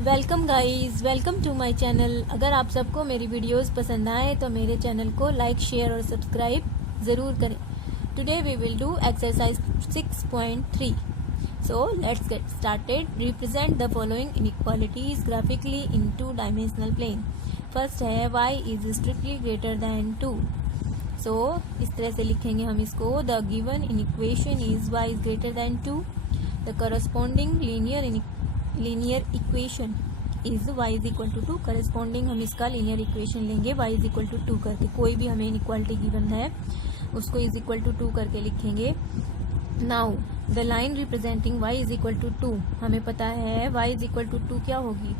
Welcome guys, welcome to my channel. अगर आप सबको मेरी वीडियोस पसंद आए तो मेरे चैनल को लाइक, शेयर और सब्सक्राइब ज़रूर करें। Today we will do exercise 6.3। So let's get started. Represent the following inequalities graphically in two dimensional plane. First है y is strictly greater than 2। So इस तरह से लिखेंगे हम इसको। The given inequation is y is greater than 2। The corresponding linear equation is y is equal to 2। Corresponding हम इसका linear equation लेंगे y इज इक्वल टू 2 करके। कोई भी हमें इनइक्वालिटी गिवन है उसको इज इक्वल टू 2 करके लिखेंगे। Now the line representing y is equal to 2, हमें पता है y इज इक्वल टू 2 क्या होगी।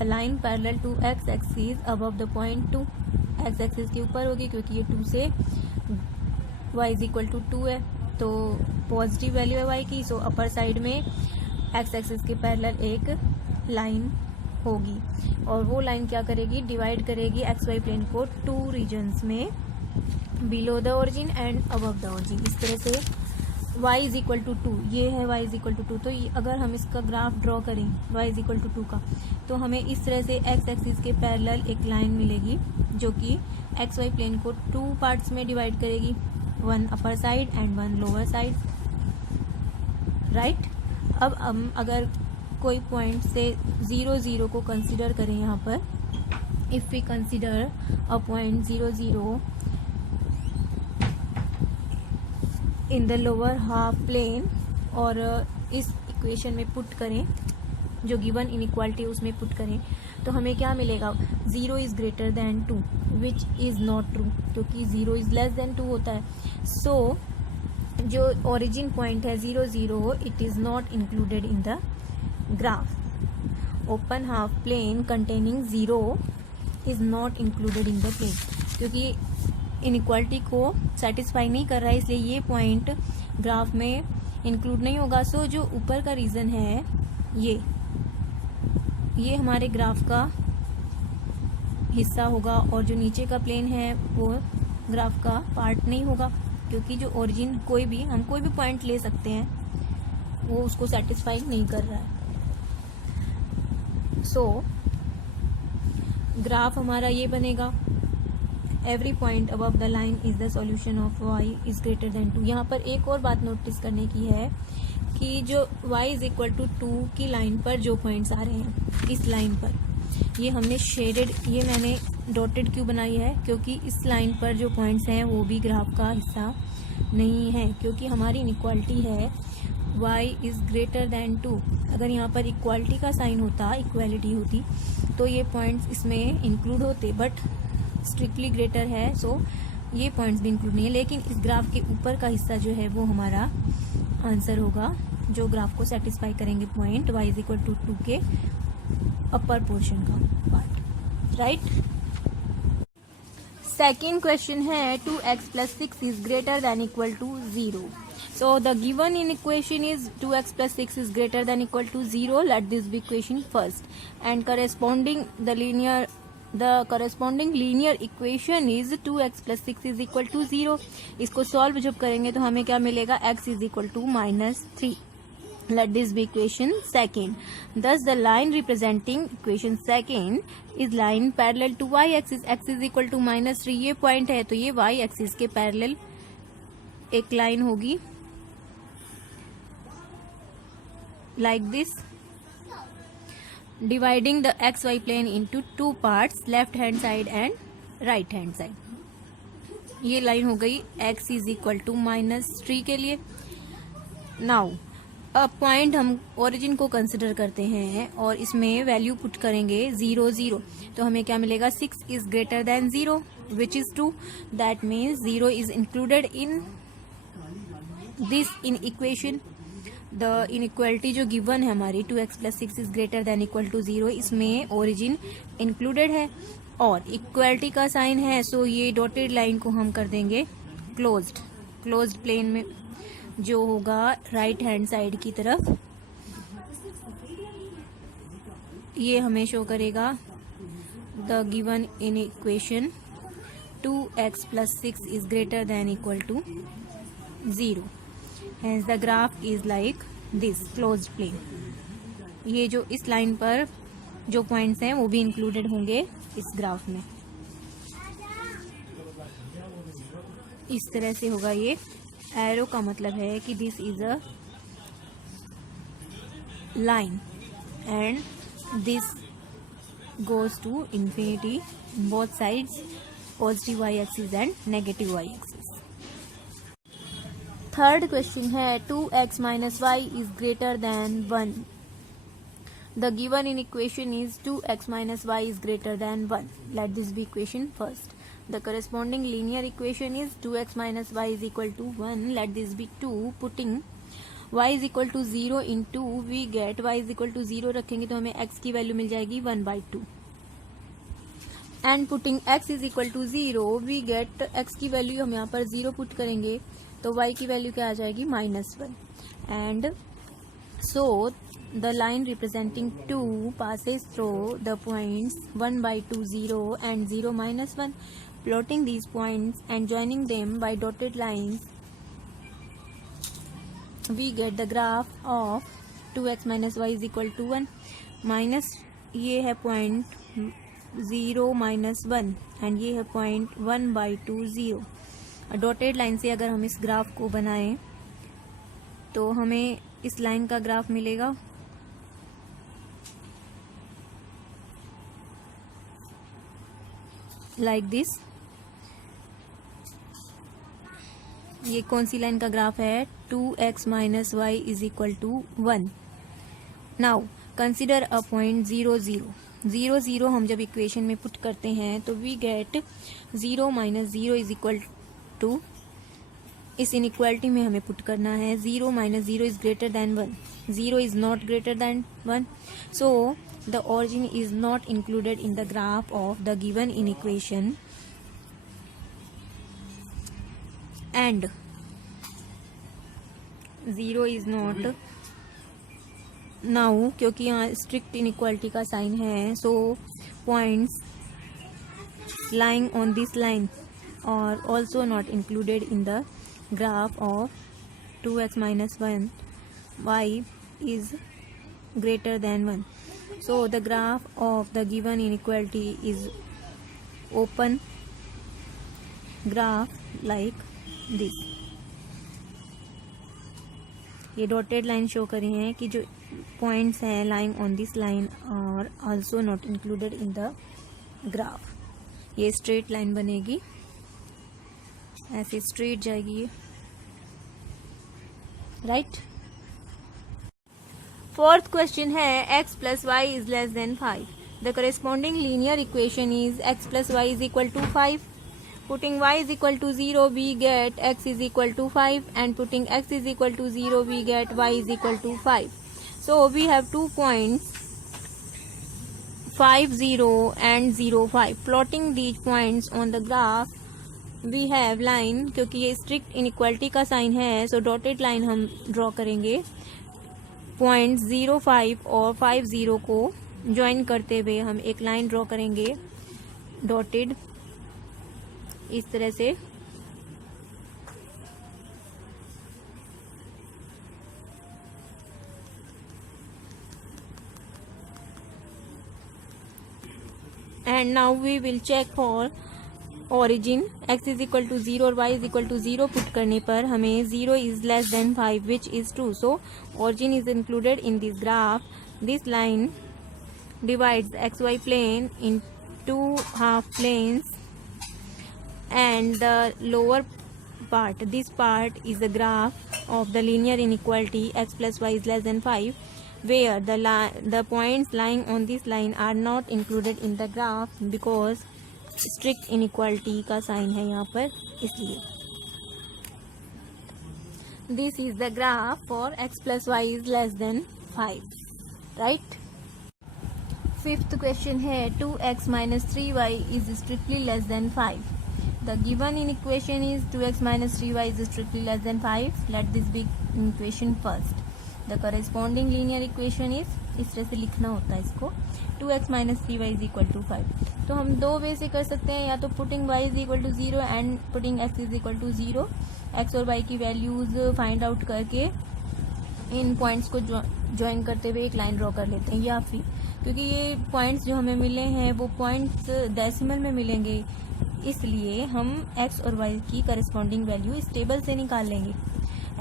A line parallel to x axis above the point 2। x axis के ऊपर होगी क्योंकि ये 2 से y इज इक्वल टू 2 है, तो पॉजिटिव वैल्यू है y की। सो अपर साइड में एक्स एक्सिस के पैरेलल एक लाइन होगी और वो लाइन क्या करेगी, डिवाइड करेगी एक्स वाई प्लेन को 2 रीजन्स में, below the origin and above the origin. इस तरह से y इज इक्वल टू 2, ये है y इज इक्वल टू 2। तो अगर हम इसका ग्राफ ड्रॉ करें y इज इक्वल टू 2 का, तो हमें इस तरह से एक्स एक्सिस के पैरेलल एक लाइन मिलेगी जो कि एक्स वाई प्लेन को 2 पार्ट्स में डिवाइड करेगी, 1 upper side and 1 lower side, right. अब हम अगर कोई पॉइंट से 0 0 को कंसिडर करें यहाँ पर, if we consider a point 0 0 in the lower half plane और इस इक्वेशन में पुट करें, जो गिवन इनइक्वालिटी उसमें पुट करें, तो हमें क्या मिलेगा, 0 is greater than 2 which is not true, क्योंकि 0 इज लेस देन 2 होता है। सो जो ओरिजिन पॉइंट है 0 0, it is not included in the graph. Open half plane containing 0 is not included in the plane, क्योंकि इनइक्वालिटी को सेटिस्फाई नहीं कर रहा है, इसलिए ये पॉइंट ग्राफ में इंक्लूड नहीं होगा। सो जो ऊपर का रीजन है ये हमारे ग्राफ का हिस्सा होगा और जो नीचे का प्लेन है वो ग्राफ का पार्ट नहीं होगा, क्योंकि जो ओरिजिन हम कोई भी पॉइंट ले सकते हैं, वो उसको सेटिस्फाई नहीं कर रहा है। सो ग्राफ हमारा ये बनेगा, every point above the line is the solution of y is greater then 2। यहाँ पर एक और बात नोटिस करने की है कि जो y इज इक्वल टू 2 की लाइन पर जो पॉइंट्स आ रहे हैं, इस लाइन पर ये हमने शेडेड, ये मैंने डॉटेड क्यों बनाई है, क्योंकि इस लाइन पर जो पॉइंट्स हैं वो भी ग्राफ का हिस्सा नहीं है, क्योंकि हमारी इनइक्वालिटी है y इज ग्रेटर दैन 2। अगर यहाँ पर इक्वालिटी का साइन होता, इक्वालिटी होती, तो ये पॉइंट्स इसमें इंक्लूड होते, बट स्ट्रिक्टली ग्रेटर है, सो ये पॉइंट्स भी इंक्लूड नहीं है। लेकिन इस ग्राफ के ऊपर का हिस्सा जो है वो हमारा आंसर होगा, जो ग्राफ को सेटिस्फाई करेंगे point y is equal to 2 के अपर पोर्शन का पार्ट, राइट। सेकेंड क्वेश्चन है 2x plus 6 is greater than equal to 0। So the given inequation is 2x plus 6 is greater than equal to 0. Let this be equation first, and the corresponding linear equation is 2x plus 6 is equal to 0. इसको solve जब करेंगे तो हमें क्या मिलेगा, x is equal to -3. Let this be equation second. Thus the line representing equation second is line parallel to y axis. X is equal to -3, ये point है, तो ये y axis के पैरेलल एक लाइन होगी like this, dividing the xy plane into 2 parts, left hand side and right hand side। ये line हो गई x is equal to -3 के लिए। नाउ अब पॉइंट हम ओरिजिन को कंसिडर करते हैं और इसमें वैल्यू पुट करेंगे 0 0, तो हमें क्या मिलेगा, 6 is greater than 0 which is true. That means 0 is included in this inequation. The inequality जो गिवन है हमारी 2x plus 6 is greater than equal to 0, इसमें ओरिजिन इंक्लूडेड है और इक्वालिटी का साइन है, सो ये डॉटेड लाइन को हम कर देंगे क्लोज्ड प्लेन में, जो होगा राइट हैंड साइड की तरफ। ये हमें शो करेगा the given inequation 2x plus 6 is greater than equal to 0। Hence the graph is like this closed plane। ये जो इस लाइन पर जो पॉइंट्स हैं वो भी इंक्लूडेड होंगे इस ग्राफ में। इस तरह से होगा ये। एरो का मतलब है कि this is a line and this goes to infinity both sides, positive y axis and negative y axis. Third question है 2x minus y is greater than 1. The given in equation is 2x minus y is greater than 1. Let this be equation first. The corresponding linear equation is 2x minus y is equal to 1. Let this be 2. Putting y is equal to 0 into we get y is equal to 0 रखेंगे तो हमें x की value मिल जाएगी 1/2 and putting x is equal to 0 we get x की value हम यहाँ पर 0 put करेंगे तो y की वैल्यू क्या आ जाएगी -1 and so the line representing 2 passes through the points 1/2 0 and 0 -1. Plotting these points and joining them by dotted lines we get the graph of 2x minus y is equal to 1 minus ये है point 0 -1 and ये है point 1/2 0। Dotted line से अगर हम इस graph को बनाएं तो हमें इस लाइन का ग्राफ मिलेगा लाइक दिस। ये कौन सी लाइन का ग्राफ है 2x minus y is equal to 1. Now consider a point 0 0 0 0 हम जब इक्वेशन में पुट करते हैं तो we get 0 - 0 is equal to, इस इनइक्वालिटी में हमें पुट करना है 0 - 0 is greater than 1, 0 is not greater than 1, so the origin is not included in the graph of the given inequation and 0 is not now, क्योंकि यहाँ strict inequality का sign है, so points lying on this line are also not included in the graph of 2x minus 1 y is greater than 1. So the graph of the given inequality is open graph like this. ये dotted line show कर रही हैं कि जो points हैं lying on this line are also not included in the graph. ये straight line बनेगी, ऐसे स्ट्रेट जाएगी ये, राइट। फोर्थ क्वेश्चन है x plus y is less than 5. The corresponding linear equation is x plus y is equal to 5. Putting y is equal to 0 we get x is equal to 5 and putting x is equal to 0 we get y is equal to 5. So we have 2 points 5 0 and 0 5. Plotting these points on the graph we have line, क्योंकि ये strict inequality का sign है, सो dotted line हम draw करेंगे point 0 5 और 5 0 को join करते हुए हम एक लाइन ड्रॉ करेंगे डॉटेड इस तरह से। And now we will check for origin. X is equal to 0 और y is equal to 0 put करने पर हमें 0 is less than 5 which is true. So origin is included in this graph. This line divides xy plane in two half planes and the lower part, this part is the graph of the linear inequality x plus y is less than 5, where the points lying on this line are not included in the graph because strict inequality का sign है यहाँ पर, इसलिए this is the graph for x plus y is less than 5, right? Fifth question है 2x minus 3y is strictly less than 5. The given in equation is 2x minus 3y is strictly less than 5. Let this be equation first. The corresponding linear equation is, इस तरह से लिखना होता है इसको, 2x minus 3y is equal to 5. तो हम दो वे से कर सकते हैं, या तो putting y is equal to 0 and putting x is equal to 0. x और y की वैल्यूज फाइंड आउट करके इन पॉइंट्स को ज्वाइन करते हुए एक लाइन ड्रॉ कर लेते हैं, या फिर क्योंकि ये पॉइंट्स जो हमें मिले हैं वो पॉइंट्स डेसिमल में मिलेंगे, इसलिए हम x और y की करस्पॉन्डिंग वैल्यू इस टेबल से निकाल लेंगे।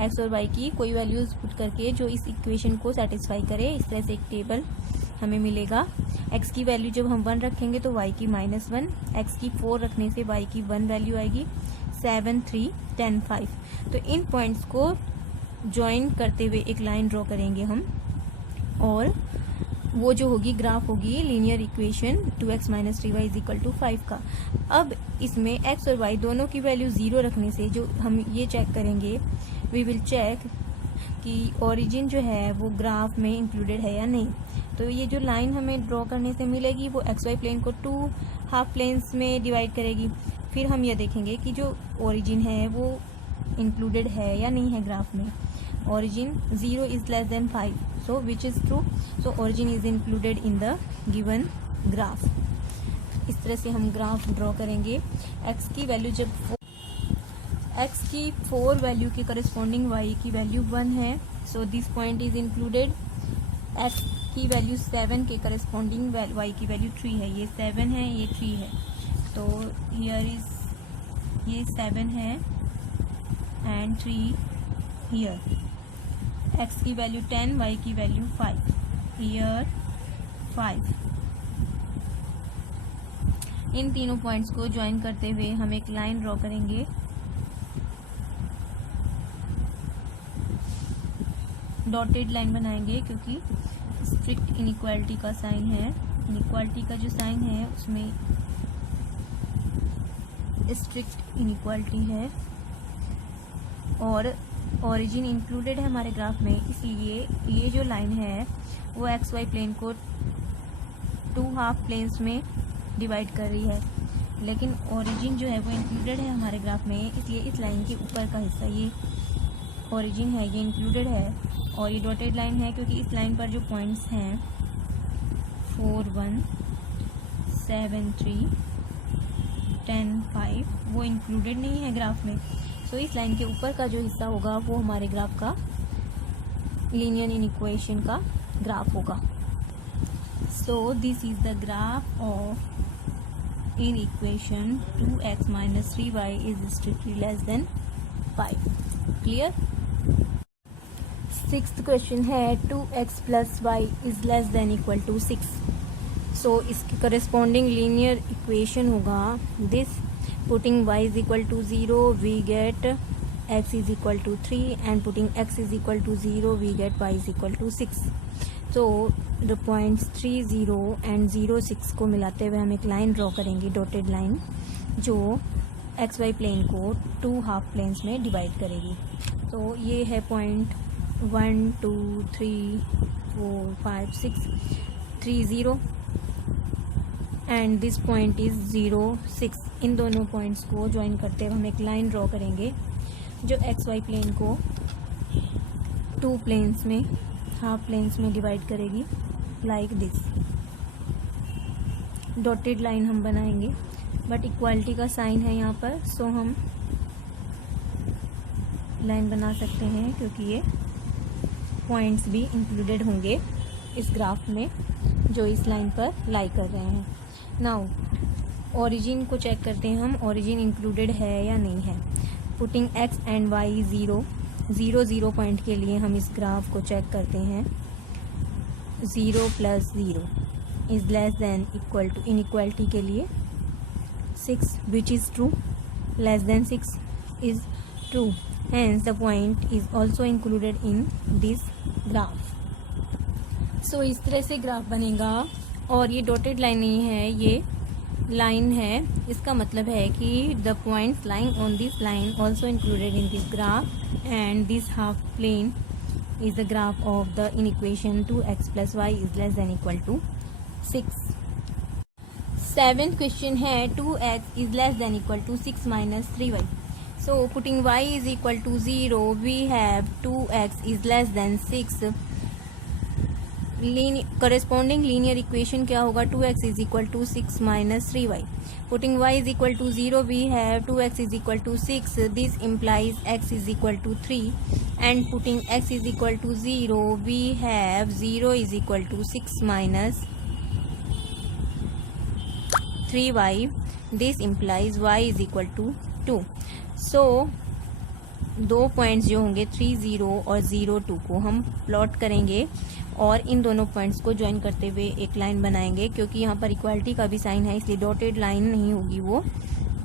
x और y की कोई वैल्यूज पुट करके जो इस इक्वेशन को सेटिस्फाई करे, इस तरह से एक टेबल हमें मिलेगा। x की वैल्यू जब हम 1 रखेंगे तो y की -1, x की 4 रखने से y की 1 वैल्यू आएगी, 7, 3, 10, 5। तो इन पॉइंट्स को ज्वाइन करते हुए एक लाइन ड्रॉ करेंगे हम, और वो जो होगी ग्राफ होगी लीनियर इक्वेशन 2x - 3y = 5 का। अब इसमें x और y दोनों की वैल्यू 0 रखने से जो हम ये चेक करेंगे, वी विल चेक कि ओरिजिन जो है वो ग्राफ में इंक्लूडेड है या नहीं। तो ये जो लाइन हमें ड्रॉ करने से मिलेगी वो XY प्लेन को 2 हाफ प्लेन्स में डिवाइड करेगी। फिर हम ये देखेंगे कि जो ओरिजिन है वो इंक्लूडेड है या नहीं है ग्राफ में। Origin 0 is less than 5, so which is true? So origin is included in the given graph. इस तरह से हम ग्राफ ड्रॉ करेंगे। x की वैल्यू जब x की 4 वैल्यू के करस्पॉन्डिंग y की वैल्यू 1 है, so this point is included। x की वैल्यू 7 के करस्पॉन्डिंग y की वैल्यू 3 है, ये 7 है, ये 3 है, तो here is ये 7 है and 3 here। x की वैल्यू 10, y की वैल्यू 5, here 5। इन तीनों पॉइंट्स को ज्वाइन करते हुए हम एक लाइन ड्रॉ करेंगे। डॉटेड लाइन बनाएंगे क्योंकि स्ट्रिक्ट इनइक्वालिटी का साइन है। इनइक्वालिटी का जो साइन है उसमें स्ट्रिक्ट इनइक्वालिटी है, और ओरिजिन इंक्लूडेड है हमारे ग्राफ में, इसलिए ये जो लाइन है वो XY प्लेन को 2 हाफ प्लेन्स में डिवाइड कर रही है, लेकिन ओरिजिन जो है वो इंक्लूडेड है हमारे ग्राफ में, इसलिए इस लाइन के ऊपर का हिस्सा ये ओरिजिन है, ये इंक्लूडेड है। और ये डॉटेड लाइन है क्योंकि इस लाइन पर जो पॉइंट्स हैं 4, 1, 7, 3, 10, 5 वो इंक्लूडेड नहीं है ग्राफ में। सो इस लाइन के ऊपर का जो हिस्सा होगा वो हमारे ग्राफ का लीनियर इनइक्वेशन का ग्राफ होगा। So this is the graph of inequation 2x - 3y is strictly less than 5। Clear. 6th question है 2x + y is less than equal to 6। So इसकी करस्पॉन्डिंग लीनियर इक्वेशन होगा this. Putting y is equal to 0, we get x is equal to 3, and putting x is equal to 0, we get y is equal to 6. So the points 3, 0 and 0, 6 को मिलाते हुए हम एक line draw करेंगे, dotted line, जो XY plane को 2 half planes में divide करेगी। तो ये है point 1, 2, 3, 4, 5, 6, 3, 0 and this point is 0, 6। इन दोनों पॉइंट्स को ज्वाइन करते हुए हम एक लाइन ड्रॉ करेंगे जो XY प्लेन को 2 प्लेन्स में, हाफ प्लेन्स में डिवाइड करेगी, लाइक दिस। डॉटेड लाइन हम बनाएंगे, बट इक्वालिटी का साइन है यहाँ पर, सो हम लाइन बना सकते हैं क्योंकि ये पॉइंट्स भी इंक्लूडेड होंगे इस ग्राफ में जो इस लाइन पर लाई कर रहे हैं। नाउ ओरिजिन को चेक करते हैं हम, ओरिजिन इंक्लूडेड है या नहीं है। Putting x and y 0, 0, 0 point के लिए हम इस ग्राफ को चेक करते हैं। 0 + 0 is less than equal to, inequality के लिए 6 which is true, less than 6 is true, hence the point is also included in this graph. So इस तरह से ग्राफ बनेगा, और ये डॉटेड लाइन नहीं है, ये लाइन है। इसका मतलब है कि the points lying on this line also included in this graph, and this half plane is the graph of the inequation 2x + y is less than equal to 6। 7th question है 2x is less than equal to 6 - 3y। So putting y is equal to 0, we have 2x is less than 6। Corresponding linear equation क्या होगा, 2x is equal to 6 - 3y। Putting y is equal to 0, we have 2x is equal to 6, this implies x is equal to 3, and putting x is equal to 0, we have 0 is equal to 6 - 3y, this implies y is equal to 2. So दो points जो होंगे 30 और 02 को हम plot करेंगे और इन दोनों points को ज्वाइन करते हुए एक लाइन बनाएंगे। क्योंकि यहाँ पर इक्वालिटी का भी साइन है इसलिए डॉटेड लाइन नहीं होगी, वो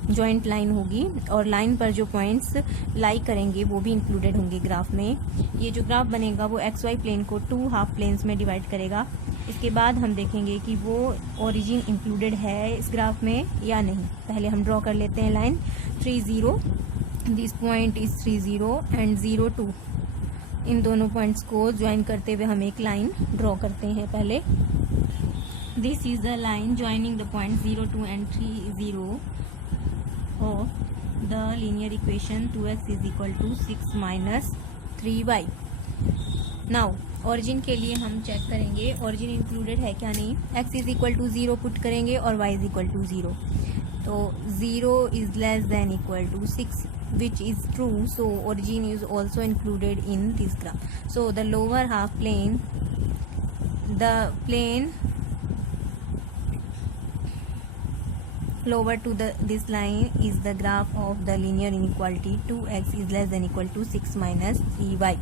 जॉइंट लाइन होगी। और लाइन पर जो पॉइंट्स लाई करेंगे वो भी इंक्लूडेड होंगे ग्राफ में। ये जो ग्राफ बनेगा वो एक्स वाई प्लेन को 2 हाफ प्लेन्स में डिवाइड करेगा। इसके बाद हम देखेंगे कि वो ओरिजिन इंक्लूडेड है इस ग्राफ में या नहीं। पहले हम ड्रॉ कर लेते हैं line 30, this point is 30 and 02। इन दोनों पॉइंट्स को ज्वाइन करते हुए हम एक लाइन ड्रॉ करते हैं। पहले this is the line joining the point 02 and 30 of the linear equation 2x is equal to 6 minus 3y। Now origin के लिए हम चेक करेंगे ओरिजिन इंक्लूडेड है क्या नहीं। x is equal to 0 put करेंगे और y इज इक्वल टू 0। तो 0 is less than equal to 6, which is true, so origin is also included in this graph. So the lower half plane, the plane lower to this line is the graph of the linear inequality 2x is less than equal to 6 minus 3y.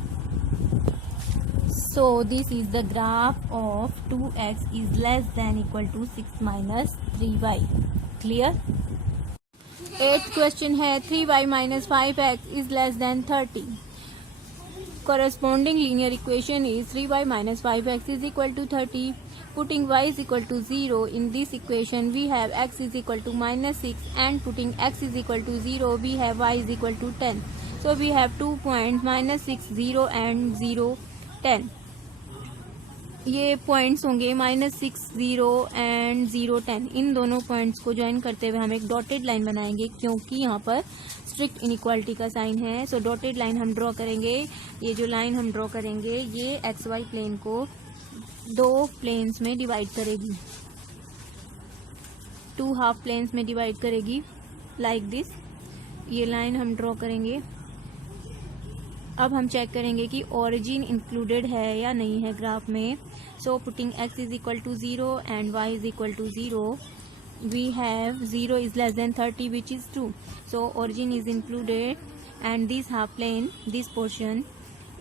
So this is the graph of 2x is less than equal to 6 minus 3y. Clear? 8th question है 3y minus 5x is less than 30. Corresponding linear equation is 3y minus 5x is equal to 30. Putting y is equal to 0 in this equation we have x is equal to minus 6 and putting x is equal to 0 we have y is equal to 10. So we have 2 points minus 6, 0 and 0, 10. ये points होंगे -6, 0 and 0, 10। इन दोनों points को join करते हुए हम एक dotted line बनाएंगे क्योंकि यहाँ पर स्ट्रिक्ट इनइक्वालिटी का साइन है। सो डॉटेड लाइन हम ड्रॉ करेंगे। ये जो लाइन हम ड्रॉ करेंगे ये एक्स वाई प्लेन को 2 प्लेन्स में डिवाइड करेगी, 2 हाफ प्लेन्स में डिवाइड करेगी लाइक दिस। ये लाइन हम ड्रॉ करेंगे। अब हम चेक करेंगे कि ओरिजिन इंक्लूडेड है या नहीं है ग्राफ में। So putting x is equal to 0 and y is equal to 0 we have 0 is less than 30 which is true. So origin is included and this half plane, this portion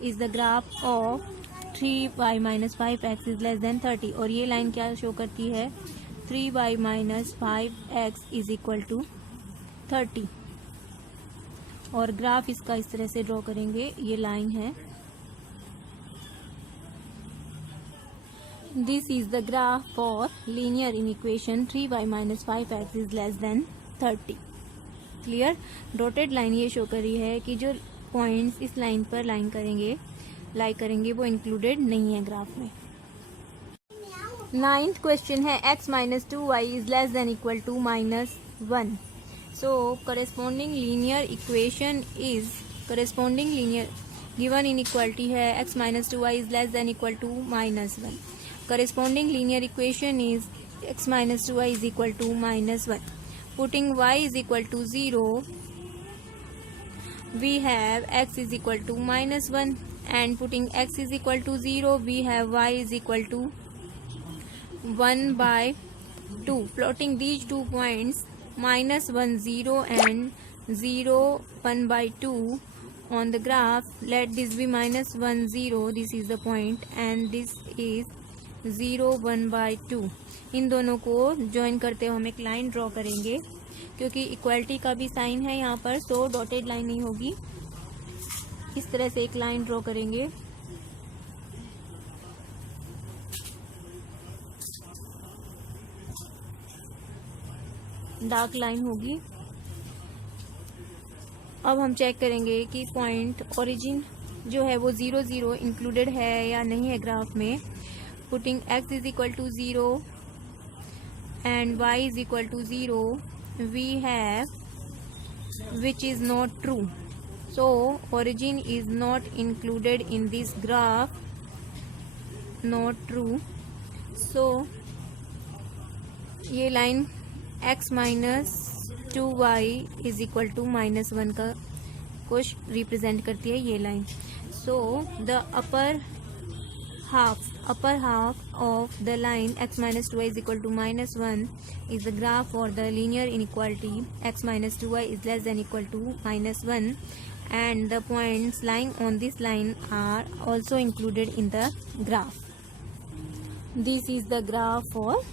is the graph of 3y minus 5x is less than 30। और ये line क्या show करती है 3y minus 5x is equal to 30। और graph इसका इस तरह से ड्रॉ करेंगे। ये लाइन है, this is the graph for linear in equation 3y minus 5x is less than 30। Clear? Dotted line ये शो कर रही है कि जो पॉइंट्स इस लाइन पर लाई करेंगे वो इंक्लूडेड नहीं है ग्राफ में। 9th क्वेश्चन है x minus 2y is less than equal to -1। So corresponding linear equation is given inequality है x minus 2y is less than equal to -1. Corresponding linear equation is x minus 2y is equal to -1. Putting y is equal to 0 we have x is equal to -1 and putting x is equal to 0 we have y is equal to 1/2. Plotting these 2 points -1, 0 and 0, 1/2 on the graph. Let this be -1, 0, this is the point and this is 0, 1/2. इन दोनों को join करते हुए हम एक line draw करेंगे। क्योंकि equality का भी साइन है यहाँ पर सो डॉटेड लाइन नहीं होगी। इस तरह से एक लाइन ड्रॉ करेंगे। डार्क लाइन होगी। अब हम चेक करेंगे कि पॉइंट ओरिजिन जो है वो 0, 0 इंक्लूडेड है या नहीं है ग्राफ में। Putting x is equal to 0 and y is equal to 0 we have which is not true. So origin is not included in this graph, not true. So ये line x minus 2y is equal to -1 का कुछ represent करती है ये line. So the upper upper half of the line x minus 2y is equal to minus 1 is the graph for the linear inequality x minus 2y is less than equal to minus 1, and the points lying on this line are also included in the graph. This is the graph for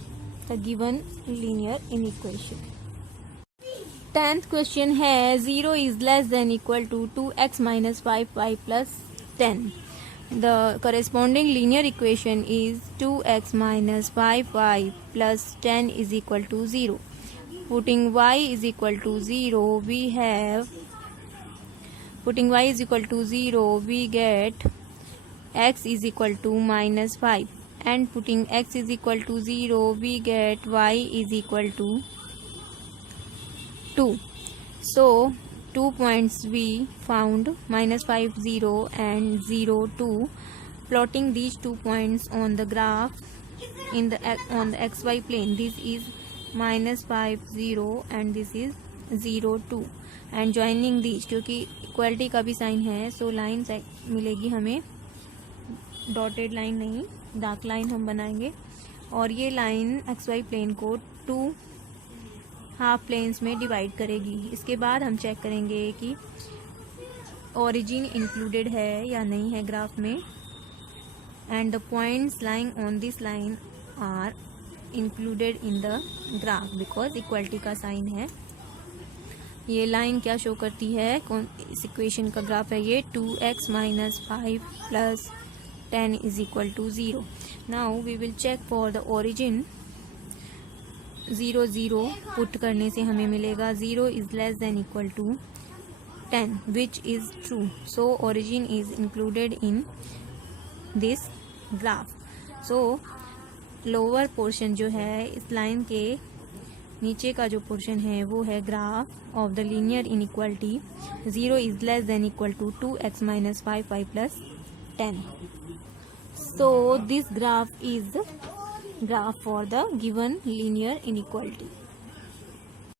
the given linear inequation. 10th question है 0 is less than equal to 2x minus 5y plus 10. The corresponding linear equation is 2x minus 5y plus 10 is equal to 0. Putting y is equal to 0, we get x is equal to minus 5, and putting x is equal to 0, we get y is equal to 2. So 2 points we found, minus 5 0 and 0 2. Plotting these 2 points on the graph on the xy plane, this is minus 5 0 and this is 0 2, and joining these, क्योंकि equality का भी sign है, so line मिलेगी हमें, dotted line नहीं, dark line हम बनाएंगे, और ये लाइन xy प्लेन को 2 हाफ प्लेन्स में डिवाइड करेगी. इसके बाद हम चेक करेंगे कि ओरिजिन इंक्लूडेड है या नहीं है ग्राफ में, and the points lying on this line are included in the graph because equality का साइन है. ये लाइन क्या शो करती है, कौन इस इक्वेशन का ग्राफ है, ये 2x minus 5 plus 10 is equal to 0. Now we will check for the origin. 0 0 put करने से हमें मिलेगा 0 is less than equal to 10 which is true. So origin is included in this graph. So lower portion जो है इस line के नीचे का जो पोर्शन है वो है graph of the linear inequality 0 is less than equal to 2x minus 5y plus 10. So this graph is graph for the given linear inequality.